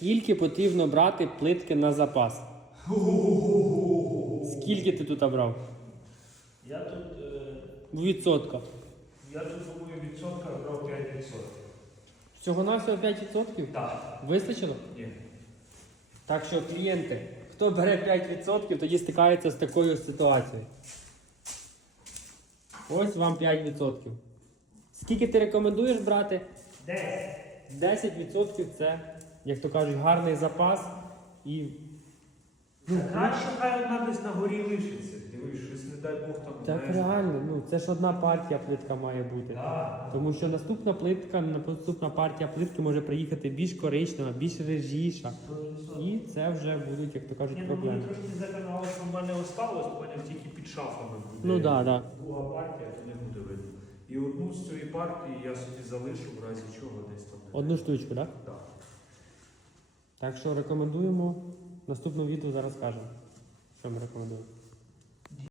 Скільки потрібно брати плитки на запас? Скільки ти тут брав? Я тут, е, В відсотках. я тут думаю, відсотка брав 5%. Всього на всього 5%? Так. Вистачило? Ні. Так що, клієнти, хто бере 5%, тоді стикається з такою ситуацією. Ось вам 5%. Скільки ти рекомендуєш брати? Десь. 10% це, як то кажуть, гарний запас і Краще хай вона десь на горі лишиться. Дивись, щось не дай Бог там. так знаєш. реально, ну це ж одна партія плитка має бути. Так. Тому що наступна плитка, наступна партія плитки може приїхати більш коричнева, більш режіша. І це вже будуть, як то кажуть, ну мені проблеми. трошки заканало, що в мене осталось, поняв, тільки під шафами буде. Ну так, да, так. Да. Друга партія, то не буде видно. І одну з цієї партії я собі залишу в разі чого десь там. Одну штучку, так? Так. Так що рекомендуємо. Наступне відео зараз скажемо, що ми рекомендуємо.